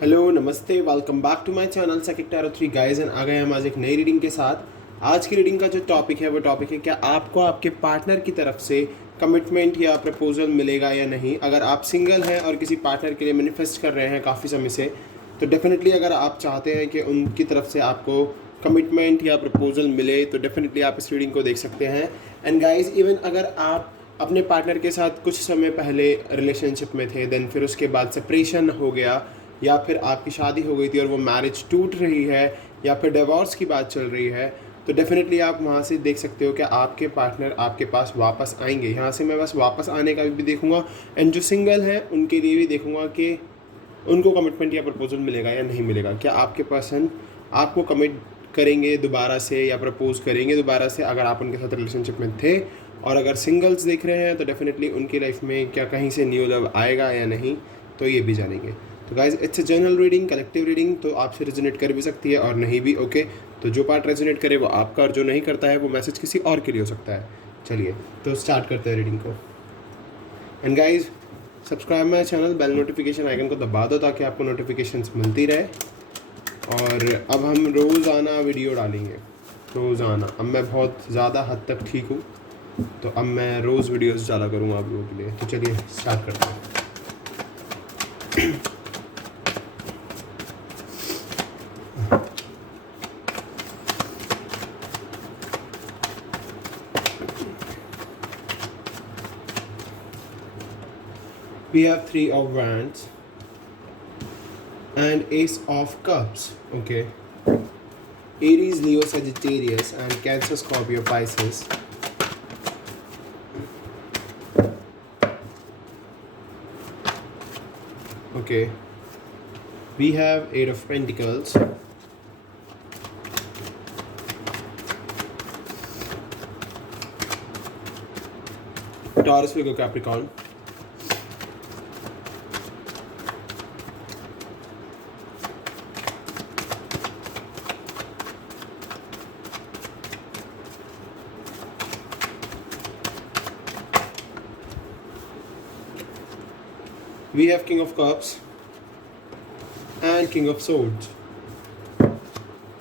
Hello namaste, welcome back to my channel psychic tarot 3 guys and आ गए हम आज एक नई रीडिंग के साथ। आज की रीडिंग का जो टॉपिक है वो टॉपिक है क्या आपको आपके पार्टनर की तरफ से कमिटमेंट या प्रपोजल मिलेगा या नहीं। अगर आप सिंगल हैं और किसी पार्टनर के लिए मैनिफेस्ट कर रहे हैं काफ़ी समय से, तो डेफिनेटली अगर आप चाहते हैं कि उनकी तरफ से आपको कमिटमेंट या प्रपोजल मिले तो डेफिनेटली आप इस रीडिंग को देख सकते हैं। एंड गाइज, इवन अगर आप अपने पार्टनर के साथ कुछ समय पहले रिलेशनशिप में थे, देन फिर उसके बाद सेपरेशन हो गया, या फिर आपकी शादी हो गई थी और वो मैरिज टूट रही है, या फिर डिवोर्स की बात चल रही है, तो डेफिनेटली आप वहाँ से देख सकते हो कि आपके पार्टनर आपके पास वापस आएंगे। यहाँ से मैं बस वापस आने का भी देखूँगा, एंड जो सिंगल हैं उनके लिए भी देखूँगा कि उनको कमिटमेंट या प्रपोजल मिलेगा या नहीं मिलेगा। क्या आपके पर्सन आपको कमिट करेंगे दोबारा से या प्रपोज करेंगे दोबारा से अगर आप उनके साथ रिलेशनशिप में थे। और अगर सिंगल्स देख रहे हैं तो डेफिनेटली उनकी लाइफ में क्या कहीं से न्यू लव आएगा या नहीं, तो ये भी जानेंगे। तो guys, it's a general reading, collective reading, तो आपसे रेजोनेट कर भी सकती है और नहीं भी। ओके, तो जो पार्ट रेजोनेट करे वो आपका, और जो नहीं करता है वो मैसेज किसी और के लिए हो सकता है। चलिए तो स्टार्ट करते हैं रीडिंग को। And guys, subscribe my channel, bell notification icon को दबा दो ताकि आपको नोटिफिकेशंस मिलती रहे। और अब हम रोज़ाना वीडियो डालेंगे, रोज़ाना। अब मैं बहुत ज़्यादा हद तक ठीक हूँ, तो अब मैं रोज़ वीडियोस डाला करूँगा आप लोगों के लिए। तो चलिए स्टार्ट करते हैं। We have 3 of Wands and Ace of Cups. Okay. Aries, Leo, Sagittarius and Cancer, Scorpio, Pisces. Okay. We have 8 of Pentacles. Taurus, Virgo, Capricorn. We have King of Cups and King of Swords.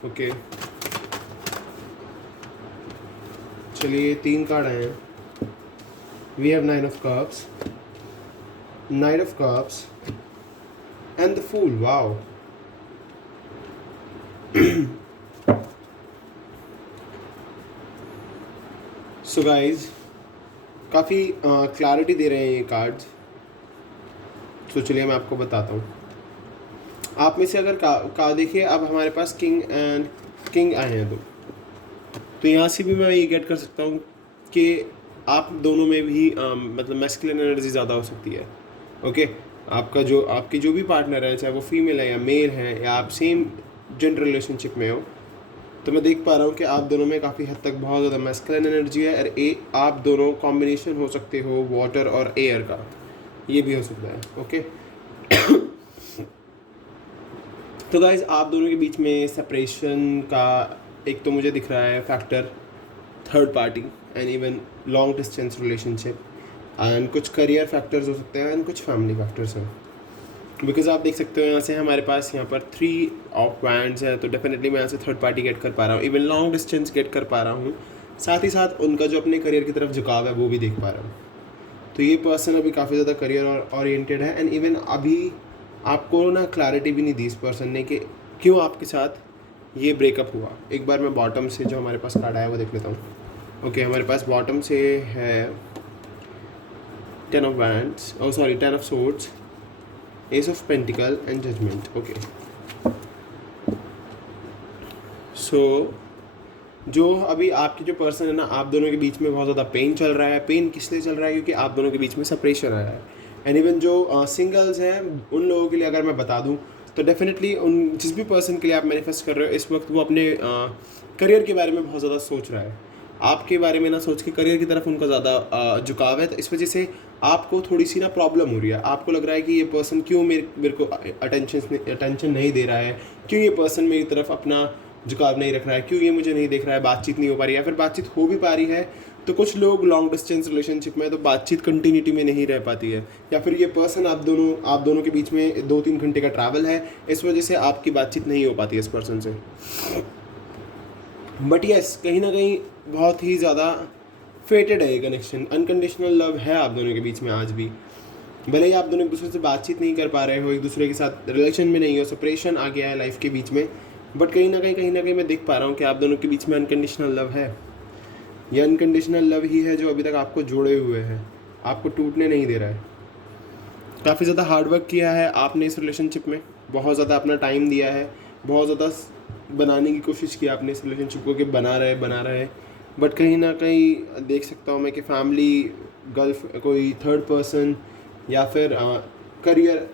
Okay. चलिए 3 card आए हैं। We have 9 of Cups, Knight of Cups and the Fool. Wow. So guys, काफ़ी clarity दे रहे हैं ये cards. तो चलिए मैं आपको बताता हूँ। आप में से अगर का देखिए, अब हमारे पास किंग एंड किंग आए हैं दो, तो यहाँ से भी मैं ये गेट कर सकता हूँ कि आप दोनों में भी मतलब मैस्कुलिन एनर्जी ज़्यादा हो सकती है। ओके, आपके जो भी पार्टनर है, चाहे वो फीमेल है या मेल है, या आप सेम जेंडर रिलेशनशिप में हो, तो मैं देख पा रहा हूँ कि आप दोनों में काफ़ी हद तक बहुत ज़्यादा मैस्कुलिन एनर्जी है। और आप दोनों कॉम्बिनेशन हो सकते हो वाटर और एयर का, ये भी हो सकता है। ओके। तो गाइज, आप दोनों के बीच में सेपरेशन का एक तो मुझे दिख रहा है factor, third party and even long distance relationship, and कुछ करियर फैक्टर्स हो सकते हैं एंड कुछ फैमिली फैक्टर्स हैं। बिकॉज आप देख सकते हो यहाँ से हमारे पास यहाँ पर 3 ऑफ वैंड्स है, तो डेफिनेटली मैं यहाँ से थर्ड पार्टी गेट कर पा रहा हूँ, इवन लॉन्ग डिस्टेंस गेट कर पा रहा हूँ। साथ ही साथ उनका जो अपने करियर की तरफ झुकाव है वो भी देख पा रहा हूँ। तो ये पर्सन अभी काफ़ी ज़्यादा करियर ओरिएंटेड है। एंड इवन अभी आपको ना क्लैरिटी भी नहीं दी इस पर्सन ने कि क्यों आपके साथ ये ब्रेकअप हुआ। एक बार मैं बॉटम से जो हमारे पास कार्ड आया वो देख लेता हूँ। ओके, हमारे पास बॉटम से है 10 of wands, oh sorry 10 of swords, ace of pentacle and judgement. Okay, so जो अभी आपकी जो पर्सन है ना, आप दोनों के बीच में बहुत ज़्यादा पेन चल रहा है। पेन किस लिए चल रहा है? क्योंकि आप दोनों के बीच में सेपरेशन आया है। एंड इवन जो सिंगल्स हैं उन लोगों के लिए अगर मैं बता दूं, तो डेफिनेटली उन जिस भी पर्सन के लिए आप मैनिफेस्ट कर रहे हो इस वक्त, वो अपने करियर के बारे में बहुत ज़्यादा सोच रहा है। आपके बारे में ना सोच के करियर की तरफ उनका ज़्यादा झुकाव है। तो इस वजह से आपको थोड़ी सी ना प्रॉब्लम हो रही है। आपको लग रहा है कि ये पर्सन क्यों मेरे को अटेंशन नहीं दे रहा है, क्यों ये पर्सन मेरी तरफ अपना झुकाव नहीं रख रहा है, क्यों ये मुझे नहीं देख रहा है, बातचीत नहीं हो पा रही है, या फिर बातचीत हो भी पा रही है तो कुछ लोग लॉन्ग डिस्टेंस रिलेशनशिप में तो बातचीत कंटिन्यूटी में नहीं रह पाती है, या फिर ये पर्सन आप दोनों के बीच में 2-3 घंटे का ट्रैवल है, इस वजह से आपकी बातचीत नहीं हो पाती है इस पर्सन से। बट यस, कहीं ना कहीं बहुत ही ज़्यादा फेटेड है ये कनेक्शन, अनकंडीशनल लव है आप दोनों के बीच में आज भी। भले ही आप दोनों एक दूसरे से बातचीत नहीं कर पा रहे हो, एक दूसरे के साथ रिलेशन में नहीं हो, सेपरेशन आ गया है लाइफ के बीच में, बट कहीं ना कहीं मैं देख पा रहा हूँ कि आप दोनों के बीच में अनकंडीशनल लव है। यह अनकंडीशनल लव ही है जो अभी तक आपको जोड़े हुए है, आपको टूटने नहीं दे रहा है। काफ़ी ज़्यादा हार्डवर्क किया है आपने इस रिलेशनशिप में, बहुत ज़्यादा अपना टाइम दिया है, बहुत ज़्यादा बनाने की कोशिश की आपने इस रिलेशनशिप को कि बना रहे, बट कहीं ना कहीं देख सकता हूँ मैं कि फैमिली, गर्ल्फ, कोई थर्ड पर्सन या फिर करियर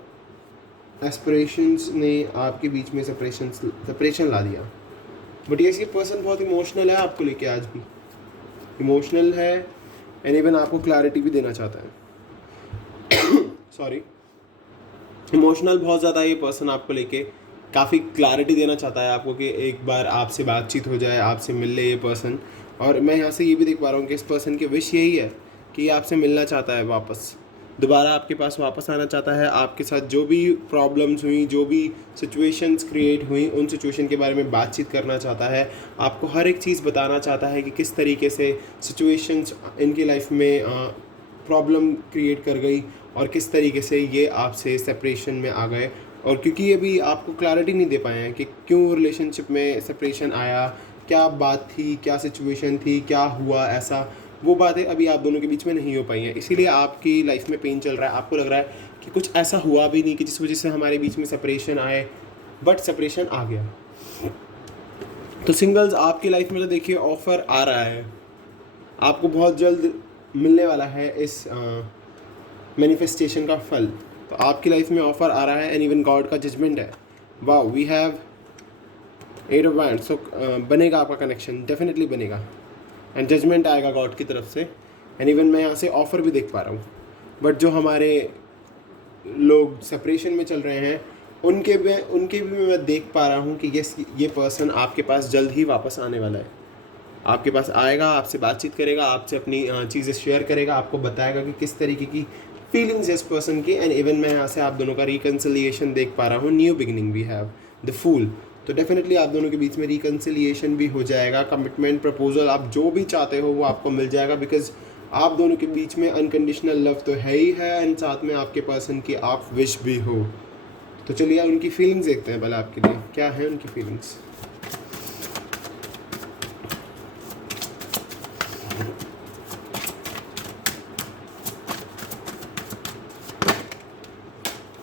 एस्पिरेशंस ने आपके बीच में सेपरेशन ला दिया। बट ये पर्सन बहुत इमोशनल है आपको लेके, आज भी इमोशनल है, एंड इवन आपको क्लैरिटी भी देना चाहता है। सॉरी, इमोशनल बहुत ज़्यादा ये पर्सन आपको लेके, काफ़ी क्लैरिटी देना चाहता है आपको कि एक बार आपसे बातचीत हो जाए, आपसे मिल ले ये पर्सन। और मैं यहाँ से ये भी देख पा रहा हूँ कि इस पर्सन की विश यही है कि ये आपसे मिलना चाहता है, वापस दोबारा आपके पास वापस आना चाहता है। आपके साथ जो भी प्रॉब्लम्स हुई, जो भी सिचुएशंस क्रिएट हुई, उन सिचुएशन के बारे में बातचीत करना चाहता है, आपको हर एक चीज़ बताना चाहता है कि किस तरीके से सिचुएशंस इनकी लाइफ में प्रॉब्लम क्रिएट कर गई और किस तरीके से ये आपसे सेपरेशन में आ गए। और क्योंकि ये भी आपको क्लैरिटी नहीं दे पाए हैं कि क्यों रिलेशनशिप में सेपरेशन आया, क्या बात थी, क्या सिचुएशन थी, क्या हुआ ऐसा, वो बातें अभी आप दोनों के बीच में नहीं हो पाई हैं। इसीलिए आपकी लाइफ में पेन चल रहा है, आपको लग रहा है कि कुछ ऐसा हुआ भी नहीं कि जिस वजह से हमारे बीच में सेपरेशन आए, बट सेपरेशन आ गया। तो सिंगल्स, आपकी लाइफ में तो देखिए ऑफ़र आ रहा है, आपको बहुत जल्द मिलने वाला है इस मैनिफेस्टेशन का फल। तो आपकी लाइफ में ऑफ़र आ रहा है, एंड इवन गॉड का जजमेंट है। Wow, we have 8 of wands. So बनेगा आपका कनेक्शन, डेफिनेटली बनेगा, एंड जजमेंट आएगा गॉड की तरफ से। एंड इवन मैं यहाँ से ऑफ़र भी देख पा रहा हूँ। बट जो हमारे लोग सेपरेशन में चल रहे हैं, उनके भी मैं देख पा रहा हूँ कि ये पर्सन आपके पास जल्द ही वापस आने वाला है। आपके पास आएगा, आपसे बातचीत करेगा, आपसे अपनी चीज़ें शेयर करेगा, आपको बताएगा कि किस तरीके की फीलिंग्स है इस पर्सन की। एंड इवन मैं यहाँ से आप दोनों का रिकन्सिलिएशन देख पा रहा हूँ। New beginning we have the fool. तो डेफिनेटली आप दोनों के बीच में रिकन्सिलिएशन भी हो जाएगा। कमिटमेंट, प्रपोजल, आप जो भी चाहते हो वो आपको मिल जाएगा, बिकॉज आप दोनों के बीच में अनकंडीशनल लव तो है ही है, एंड साथ में आपके पर्सन की आप विश भी हो। तो चलिए उनकी फीलिंग्स देखते हैं पहले आपके लिए, क्या है उनकी फीलिंग्स।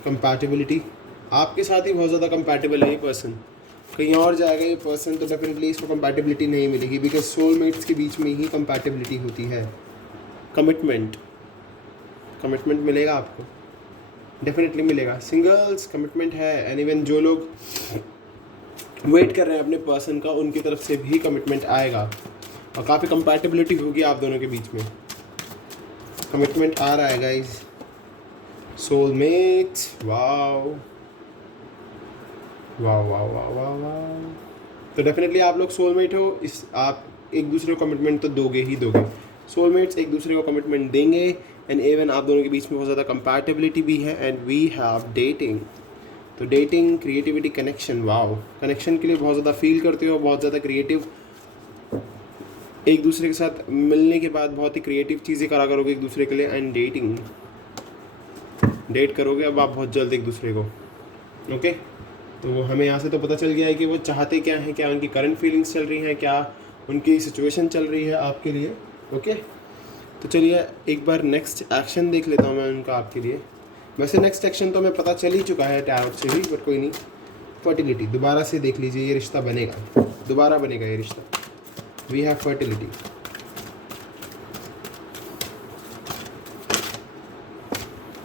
कंपैटिबिलिटी, आपके साथ ही बहुत ज़्यादा कंपैटिबल है ये पर्सन। कहीं और जाएगा ये पर्सन तो डेफिनेटली इसको कंपैटिबिलिटी नहीं मिलेगी, बिकॉज सोलमेट्स के बीच में ही कंपैटिबिलिटी होती है। कमिटमेंट मिलेगा आपको, डेफिनेटली मिलेगा। सिंगल्स, कमिटमेंट है। एंड इवन जो लोग वेट कर रहे हैं अपने पर्सन का, उनकी तरफ से भी कमिटमेंट आएगा और काफ़ी कंपैटिबिलिटी होगी आप दोनों के बीच में। कमिटमेंट आ रहा है गाइज। सोलमेट्स, वाओ वाह वाह वाह वाह वाह। तो डेफिनेटली आप लोग सोलमेट हो, इस आप एक दूसरे को कमिटमेंट तो दोगे ही दोगे। सोलमेट्स एक दूसरे को कमिटमेंट देंगे, एंड इवन आप दोनों के बीच में बहुत ज़्यादा कंपैटिबिलिटी भी है। And we have dating. तो dating, creativity, connection. Wow, connection के लिए बहुत ज़्यादा फील करते हो, बहुत ज़्यादा क्रिएटिव, एक दूसरे के साथ मिलने के बाद बहुत ही क्रिएटिव चीज़ें करा करोगे एक दूसरे के लिए। एंड डेटिंग, डेट करोगे अब आप बहुत जल्द एक दूसरे को। ओके, तो हमें यहाँ से तो पता चल गया है कि वो चाहते क्या हैं, क्या उनकी करंट फीलिंग्स चल रही हैं, क्या उनकी सिचुएशन चल रही है आपके लिए। ओके, तो चलिए एक बार नेक्स्ट एक्शन देख लेता हूँ मैं उनका आपके लिए। वैसे नेक्स्ट एक्शन तो हमें पता चल ही चुका है टैरोट से भी, बट कोई नहीं। फर्टिलिटी, दोबारा से देख लीजिए, ये रिश्ता बनेगा, दोबारा बनेगा ये रिश्ता। We have fertility.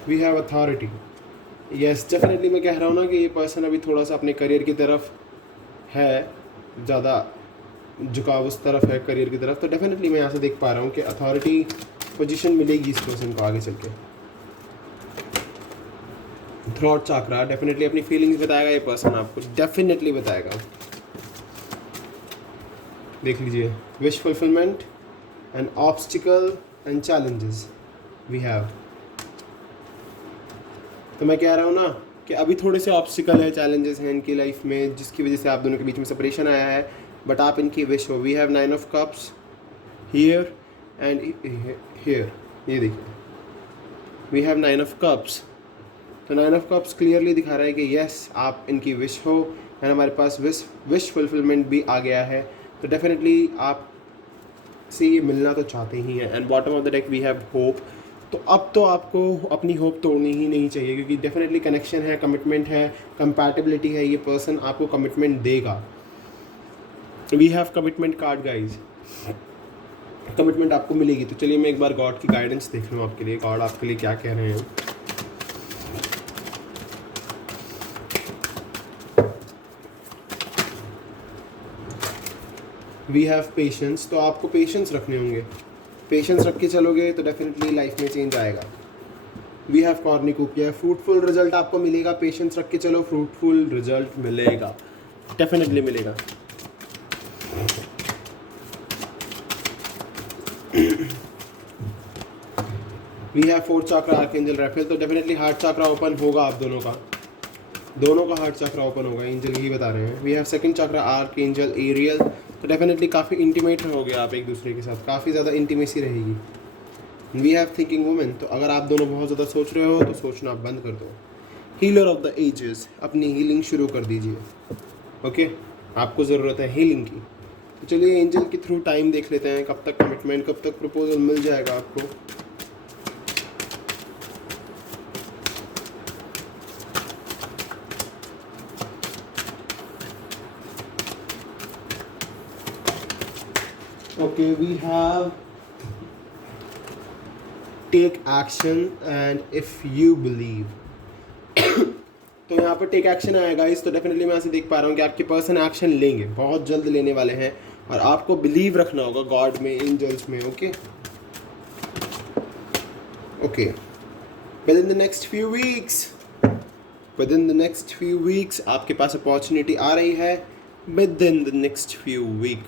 We have authority. Yes, definitely मैं कह रहा हूँ ना कि ये पर्सन अभी थोड़ा सा अपने करियर की तरफ है, ज़्यादा झुकाव उस तरफ है करियर की तरफ। तो डेफिनेटली मैं यहाँ से देख पा रहा हूँ कि अथॉरिटी पोजीशन मिलेगी इस पर्सन को आगे चल के। थ्रॉट चाकरा, डेफिनेटली अपनी फीलिंग्स बताएगा ये पर्सन, आपको डेफिनेटली बताएगा। देख लीजिए, wish fulfilment, and obstacle and challenges we have. तो मैं कह रहा हूँ ना कि अभी थोड़े से ऑब्स्टिकल है, चैलेंजेस हैं इनकी लाइफ में, जिसकी वजह से आप दोनों के बीच में सेपरेशन आया है, बट आप इनकी विश हो। We have 9 of cups here and here, ये देखिए वी हैव 9 ऑफ कप्स। तो 9 ऑफ कप्स क्लियरली दिखा रहा है कि यस आप इनकी विश हो, एंड हमारे पास विश फुलफिलमेंट भी आ गया है। तो डेफिनेटली आप से ये मिलना तो चाहते ही हैं। And bottom of the deck we have hope. तो अब तो आपको अपनी होप तोड़नी ही नहीं चाहिए, क्योंकि डेफिनेटली कनेक्शन है, कमिटमेंट है, कंपैटिबिलिटी है, ये पर्सन आपको कमिटमेंट देगा। We have commitment card guys, commitment आपको मिलेगी। तो चलिए मैं एक बार गॉड की गाइडेंस देख लूँ आपके लिए, गॉड आपके लिए क्या कह रहे हैं। We have patience. तो आपको पेशेंस रखने होंगे, पेशेंस रख के चलोगे तो डेफिनेटली लाइफ में चेंज आएगा। We have cornucopia. Fruitful result आपको मिलेगा, पेशेंस रख के चलो, फ्रूटफुल रिजल्ट मिलेगा, डेफिनेटली मिलेगा। We have 4th chakra archangel Raphael. तो डेफिनेटली हार्ट चक्रा ओपन होगा आप दोनों का हार्ट चक्रा ओपन होगा, एंजल यही बता रहे हैं। We have 2nd chakra archangel Ariel. तो डेफिनेटली काफ़ी इंटीमेट रहोगे आप एक दूसरे के साथ, काफ़ी ज़्यादा इंटीमेसी रहेगी। We have thinking women. तो अगर आप दोनों बहुत ज़्यादा सोच रहे हो तो सोचना बंद कर दो। हीलर ऑफ द एजेस, अपनी हीलिंग शुरू कर दीजिए। ओके, आपको ज़रूरत है हीलिंग की। तो चलिए एंजल के थ्रू टाइम देख लेते हैं, कब तक कमिटमेंट, कब तक प्रपोजल मिल जाएगा आपको। Okay, we have take action and if you believe। तो यहाँ पर टेक एक्शन आया गाइस। तो डेफिनेटली मैं ऐसे देख पा रहा हूँ कि आपके पर्सन एक्शन लेंगे, बहुत जल्द लेने वाले हैं, और आपको बिलीव रखना होगा गॉड में, एंजल्स में। Okay okay, within the next few weeks आपके पास अपॉर्चुनिटी आ रही है, within the next few week.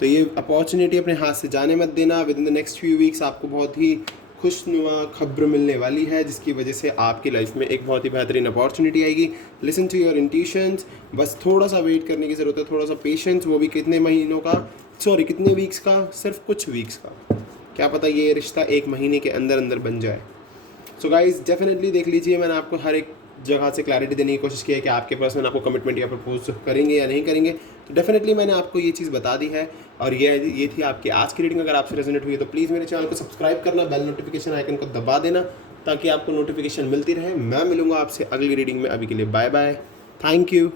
तो ये अपॉर्चुनिटी अपने हाथ से जाने मत देना। Within the next few weeks आपको बहुत ही खुशनुमा खबर मिलने वाली है, जिसकी वजह से आपकी लाइफ में एक बहुत ही बेहतरीन अपॉर्चुनिटी आएगी। Listen to your intuitions. बस थोड़ा सा वेट करने की ज़रूरत है, थोड़ा सा पेशेंस, वो भी कितने वीक्स का, सिर्फ कुछ वीक्स का। क्या पता ये रिश्ता 1 महीने के अंदर अंदर बन जाए। सो गाइज डेफिनेटली देख लीजिए, मैंने आपको हर एक जगह से क्लैरिटी देने की कोशिश की है कि आपके पर्सन आपको कमिटमेंट या प्रपोज करेंगे या नहीं करेंगे। तो डेफिनेटली मैंने आपको ये चीज़ बता दी है। और ये थी आपकी आज की रीडिंग। अगर आपसे रेजोनेट हुई है तो प्लीज़ मेरे चैनल को सब्सक्राइब करना, बेल नोटिफिकेशन आइकन को दबा देना, ताकि आपको नोटिफिकेशन मिलती रहे। मैं मिलूंगा आपसे अगली रीडिंग में। अभी के लिए बाय बाय, थैंक यू।